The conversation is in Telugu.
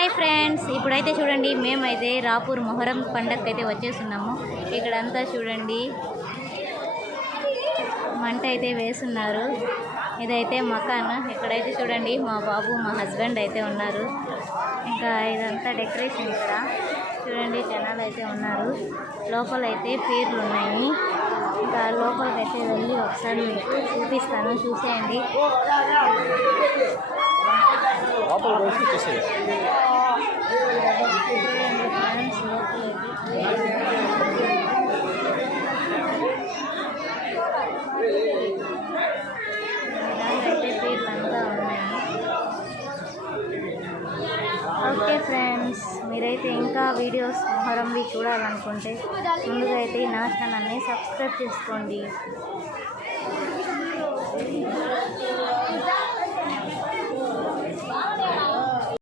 హాయ్ ఫ్రెండ్స్, ఇప్పుడైతే చూడండి మేమైతే రాపూర్ మొహరం పండగకి అయితే వచ్చేస్తున్నాము. ఇక్కడంతా చూడండి మంట అయితే వేస్తున్నారు. ఇదైతే మకాన్. ఇక్కడైతే చూడండి మా బాబు మా హస్బెండ్ అయితే ఉన్నారు. ఇంకా ఇదంతా డెకరేషన్. ఇక్కడ చూడండి జనాలు అయితే ఉన్నారు. లోపలైతే పీర్లు ఉన్నాయి. ఇంకా లోపలికైతే వెళ్ళి ఒకసారి మీకు చూపిస్తాను, చూసేయండి. ఓకే ఫ్రెండ్స్, మీరైతే ఇంకా వీడియోస్ మొహరంవి చూడాలనుకుంటే ముందుగా అయితే నా ఛానల్ని సబ్స్క్రైబ్ చేసుకోండి.